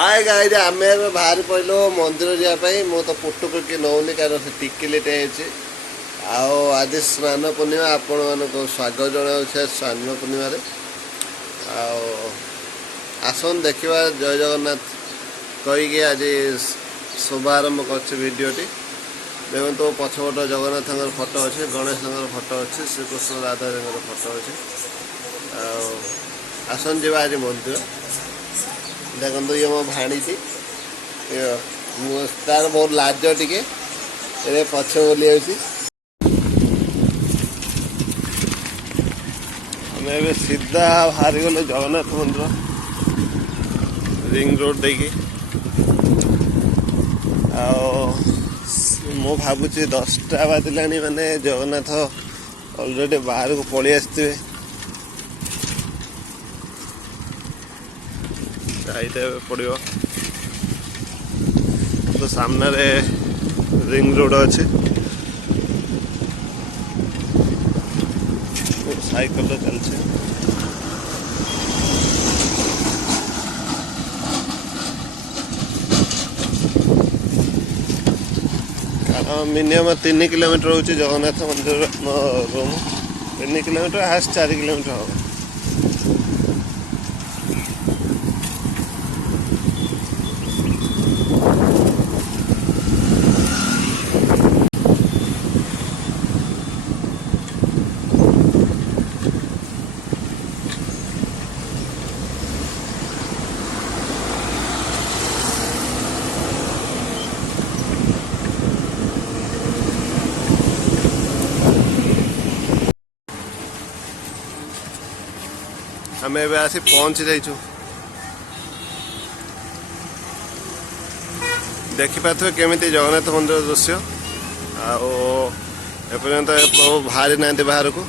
Hi guys आम बाहर पड़ो मंदिर जावाई मु तो पुटुक कि नौनी कारण से टिके लेट आज स्नान पूर्णिमा आपण मान स्वागत जनाऊे स्नान पूर्णिम आसन देखा जय जगन्नाथ कहीकि आज शुभारंभ करडियोटी देखो तो पछपट जगन्नाथ फोटो अच्छे गणेश फोटो अच्छे श्रीकृष्ण राधा फोटो अच्छे आसन जा आज मंदिर देखो ये मो भाणी तार बहुत लाज टे पछ बोली आम सीधा बाहरी गल जगन्नाथ मंदिर रिंग रोड देकी मु भावुची 10टा बाजिला माने जगन्नाथ अलरेडी बाहर को पलि आसते पड़ो तो सामने रिंग रोड अच्छे साइकिल चलছে मिनिमम 3 किलोमीटर हो जगन्नाथ मंदिर रूम 3 किलोमीटर हास 4 किलोमीटर हम आम ए आसी पहुँची जाइछु देखिपे केमी जगन्नाथ मंदिर दृश्य आपर्यंत बाहरी ना बाहर को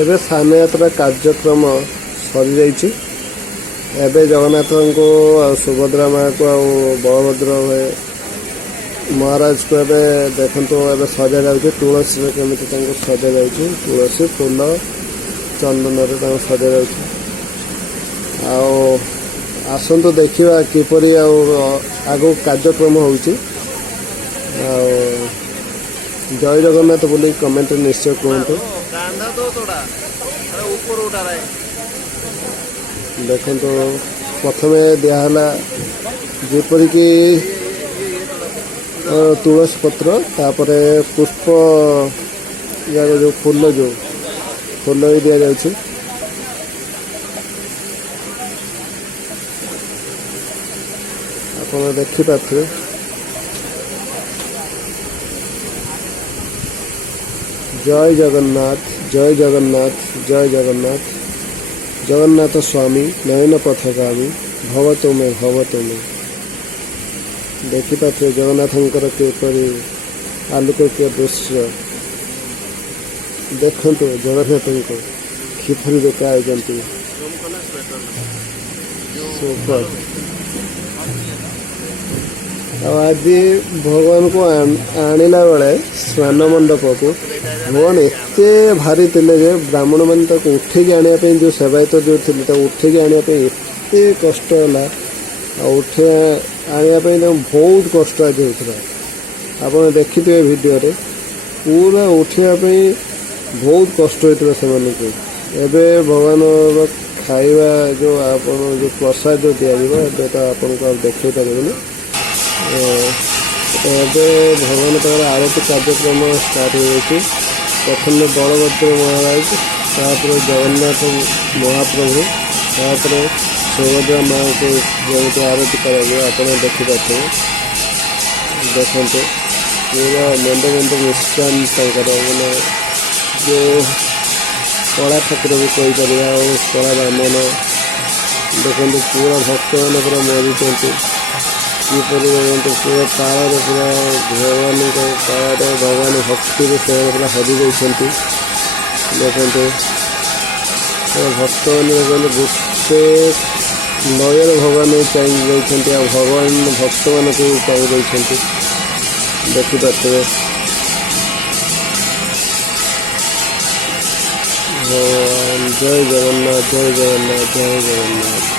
ଏବେ ସ୍ଥାନଯାତ୍ରା କାର୍ଯ୍ୟକ୍ରମ ସରିଯାଇଛି। ଏବେ ଜଗନ୍ନାଥଙ୍କୁ ଆଉ ସୁଭଦ୍ରା ମାଆକୁ ଆଉ ବଳଭଦ୍ର ମହାରାଜକୁ ଏବେ ଦେଖନ୍ତୁ ଏବେ ସଜାଯାଉଛି। ତୁଳସୀରେ କେମିତି ତାଙ୍କୁ ସଜାଯାଉଛି, ତୁଳସୀ ଫୁଲ ଚନ୍ଦନରେ ତାଙ୍କୁ ସଜାଯାଉଛି। ଆଉ ଆସନ୍ତୁ ଦେଖିବା କିପରି ଆଉ ଆଗକୁ କାର୍ଯ୍ୟକ୍ରମ ହେଉଛି। ଆଉ ଜୟ ଜଗନ୍ନାଥ ବୋଲି କମେଣ୍ଟରେ ନିଶ୍ଚୟ କୁହନ୍ତୁ। ଦେଖନ୍ତୁ ପ୍ରଥମେ ଦିଆହେଲା ଯେପରିକି ତୁଳସୀ ପତ୍ର, ତାପରେ ପୁଷ୍ପ ଯାକ ଯେଉଁ ଫୁଲ ବି ଦିଆଯାଉଛି। ଆପଣ ଦେଖିପାରୁଥିବେ। ଜୟ ଜଗନ୍ନାଥ, ଜୟ ଜଗନ୍ନାଥ, ଜୟ ଜଗନ୍ନାଥ। ଜଗନ୍ନାଥ ସ୍ୱାମୀ ନୟନ ପଥଗାମୀ ଭବ ତୁମେ ଭବ ତୁମେ। ଦେଖିପାରୁଥିବେ ଜଗନ୍ନାଥଙ୍କର କିପରି ଆଲୋକକୀୟ ଦୃଶ୍ୟ। ଦେଖନ୍ତୁ ଜଗନ୍ନାଥଙ୍କୁ କିପରି ଦେଖାଯାଉଛନ୍ତି। ସୁପର। ଆଉ ଆଜି ଭଗବାନଙ୍କୁ ଆଣିଲା ବେଳେ ସ୍ନାନ ମଣ୍ଡପକୁ ଭଗବାନ ଏତେ ଭାରି ଥିଲେ ଯେ ବ୍ରାହ୍ମଣମାନେ ତାକୁ ଉଠେଇକି ଆଣିବା ପାଇଁ, ଯେଉଁ ସେବାୟତ ଯେଉଁ ଥିଲେ ତାକୁ ଉଠେଇକି ଆଣିବା ପାଇଁ एते कष्ट है उठा आने बहुत कष्ट आज होता आप देखी थे वीडियो रे पूरा उठापी बहुत कष्ट होता से एबे भगवान खाइबा जो आप जो प्रसाद जो दिज्व आपन को देखे पारे भगवान तर आरती कार्यक्रम स्टार्ट हो प्रथम बलभद्र महाराज तापर जगन्नाथ महाप्रभु तापर सुभद्रा माँ को जमी आरती कर देखिपे देखते पूरा मंद मंद मुस्कान मैंने जो कला ठाकुर भी कहीपर कला ब्राह्मण देखते पूरा भक्त मैंने पूरा मरीचंती किपर देखते पूरा ताल पूरा भगवान ताल भगवान भक्ति से पूरा हजि जाती देखते भक्त मैंने देखते गोटे लयर भगवान चाहिए भगवान भक्त मान चाहिए देखिपे भगवान जय जगन्नाथ जय जगन्नाथ जय जगन्नाथ।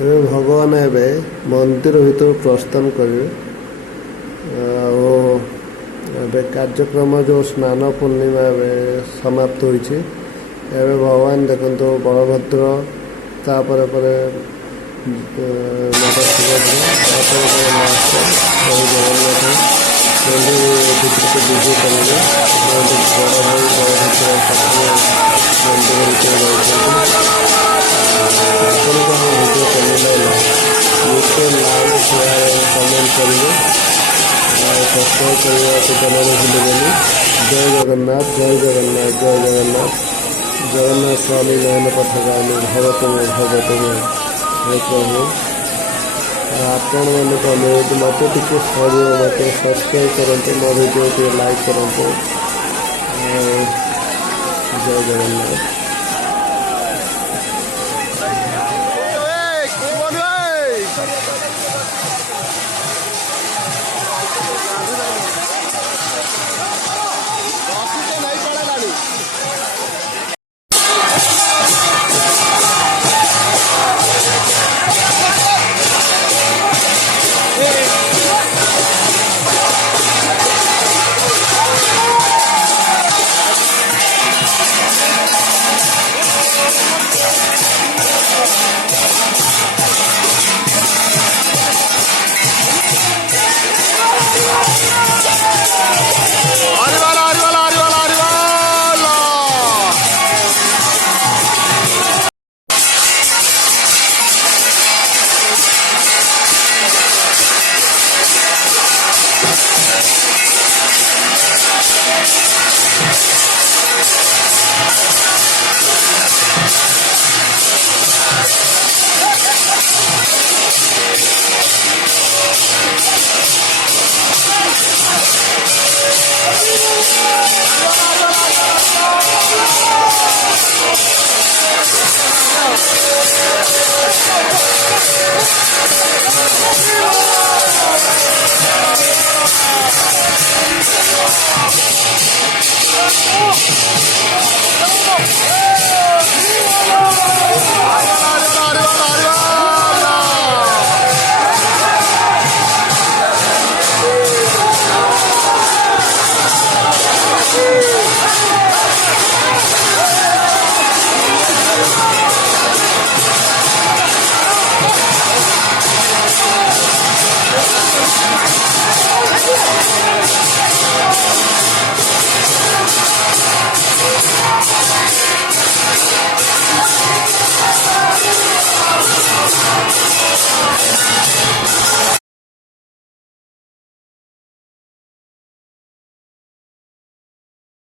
ଏବେ ଭଗବାନ ଏବେ ମନ୍ଦିର ଭିତରୁ ପ୍ରସ୍ଥାନ କରିବେ। ଆଉ ଏବେ କାର୍ଯ୍ୟକ୍ରମ ଯେଉଁ ସ୍ନାନ ପୂର୍ଣ୍ଣିମା ଏବେ ସମାପ୍ତ ହୋଇଛି। ଏବେ ଭଗବାନ ଦେଖନ୍ତୁ ବଳଭଦ୍ର, ତାପରେ ପରେ ମାତା ସୁଭଦ୍ରା, ତାପରେ ପରେ ମାତା ପ୍ରଭୁ ଜଗନ୍ନାଥ ଭିତରକୁ ବିଜେ କରିବେ। ବଡ଼ ଭାଇ ବଳଭଦ୍ର ପାଖରେ ମନ୍ଦିର ଭିତରେ ରହିଛନ୍ତି। ଆପଣଙ୍କୁ ଆମ ଭିଡ଼ିଓ କେମିତି ଲାଗିଲା ନିଶ୍ଚୟ ଲାଇକ୍, ସେୟାର, କମେଣ୍ଟ କରିବେ। ସବସ୍କ୍ରାଇବ୍ କରିବାକୁ ଜମାରୁ ଭୁଲିବେନି। ଜୟ ଜଗନ୍ନାଥ, ଜୟ ଜଗନ୍ନାଥ, ଜୟ ଜଗନ୍ନାଥ। ଜଗନ୍ନାଥ ସ୍ୱାମୀ ନୟନ ପଥଗାମୀ ଭବ ତୁମେ ଭବ ତୁମେ ହେ ପ୍ରଭୁ। ଆପଣମାନଙ୍କୁ ଅନୁରୋଧ, ମୋତେ ଟିକେ ସହଯୋଗ, ମୋତେ ସବସ୍କ୍ରାଇବ୍ କରନ୍ତୁ, ମୋ ଭିଡ଼ିଓ ଟିକେ ଲାଇକ୍ କରନ୍ତୁ। ଜୟ ଜଗନ୍ନାଥ।